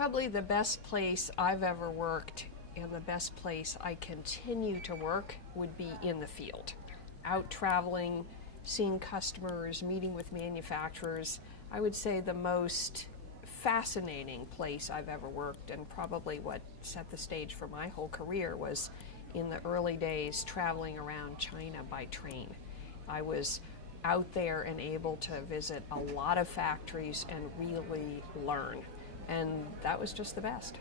Probably the best place I've ever worked and the best place I continue to work would be in the field. Out traveling, seeing customers, meeting with manufacturers. I would say the most fascinating place I've ever worked, and probably what set the stage for my whole career, was in the early days traveling around China by train. I was out there and able to visit a lot of factories and really learn. And that was just the best.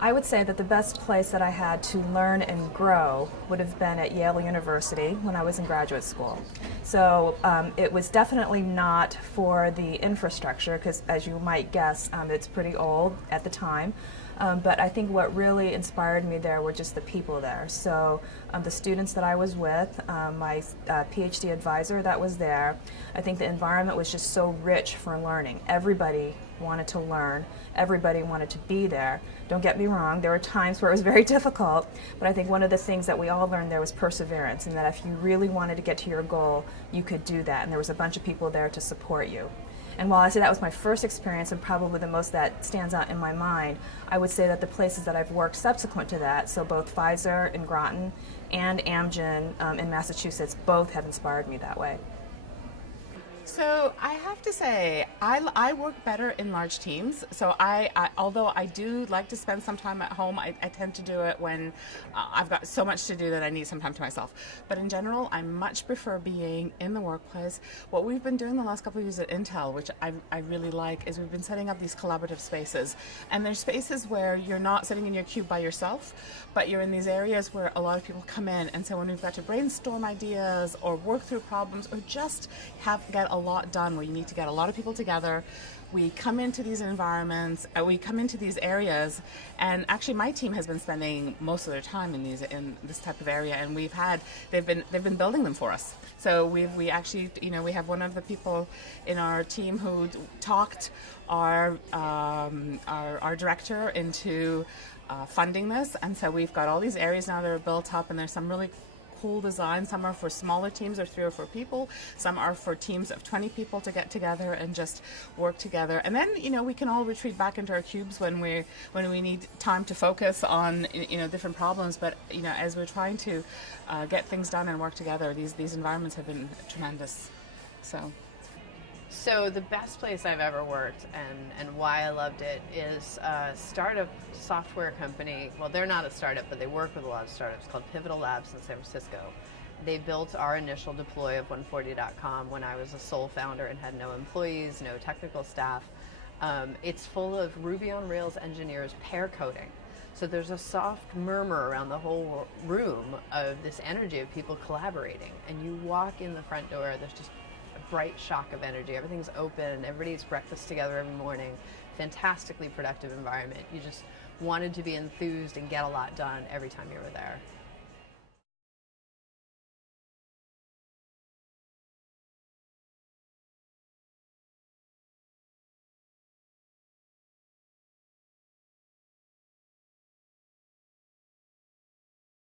I would say that the best place that I had to learn and grow would have been at Yale University when I was in graduate school. So it was definitely not for the infrastructure, because as you might guess, it's pretty old at the time. But I think what really inspired me there were just the people there. So the students that I was with, my PhD advisor that was there, I think the environment was just so rich for learning. Everybody wanted to learn. Everybody wanted to be there. Don't get me wrong, there were times where it was very difficult, but I think one of the things that we all learned there was perseverance, and that if you really wanted to get to your goal, you could do that, and there was a bunch of people there to support you. And while I say that was my first experience and probably the most that stands out in my mind, I would say that the places that I've worked subsequent to that, so both Pfizer in Groton and Amgen in Massachusetts, both have inspired me that way. So I have to say, I work better in large teams. So although I do like to spend some time at home, I tend to do it when I've got so much to do that I need some time to myself. But in general, I much prefer being in the workplace. What we've been doing the last couple of years at Intel, which I really like, is we've been setting up these collaborative spaces. And there's spaces where you're not sitting in your cube by yourself, but you're in these areas where a lot of people come in. And so when we've got to brainstorm ideas or work through problems or just get a lot done, where you need to get a lot of people together, we come into these environments, we come into these areas, and actually my team has been spending most of their time in this type of area, and they've been building them for us. So we actually, we have one of the people in our team who talked our director into funding this, and so we've got all these areas now that are built up, and there's some really cool design. Some are for smaller teams of 3 or 4 people. Some are for teams of 20 people to get together and just work together. And then, we can all retreat back into our cubes when we need time to focus on, different problems. But, as we're trying to get things done and work together, these environments have been tremendous. So the best place I've ever worked and why I loved it is a startup software company. Well, they're not a startup, but they work with a lot of startups, called Pivotal Labs in San Francisco. They built our initial deploy of 140.com when I was a sole founder and had no employees, no technical staff. It's full of Ruby on Rails engineers pair coding. So there's a soft murmur around the whole room of this energy of people collaborating. And you walk in the front door, there's just bright shock of energy. Everything's open. Everybody eats breakfast together every morning. Fantastically productive environment. You just wanted to be enthused and get a lot done every time you were there.